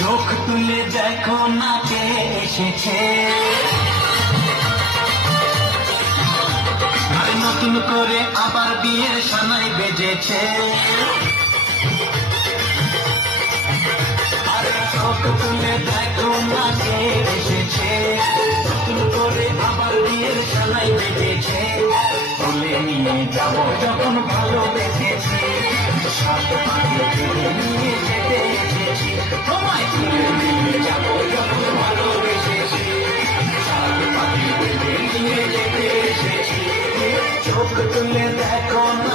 চোখ তুলে দেখো না কে এসেছে, আর নতুন করে আবার বিয়ের সানাই বেজেছে। আরে চোখ তুলে দেখো না কে এসেছে, নতুন করে আবার বিয়ের সানাই বেজেছে। তুলে নিয়ে যাবো যখন ভালোবেসেছি, সাত পাখি তুলে নিয়ে যেতে এসেছি। তোমায় তুলে নিয়ে যাবো যখন ভালোবেসেছি, সাত পাখি তুলে নিয়ে যেতে এসেছি। চোখ তুলে দেখো না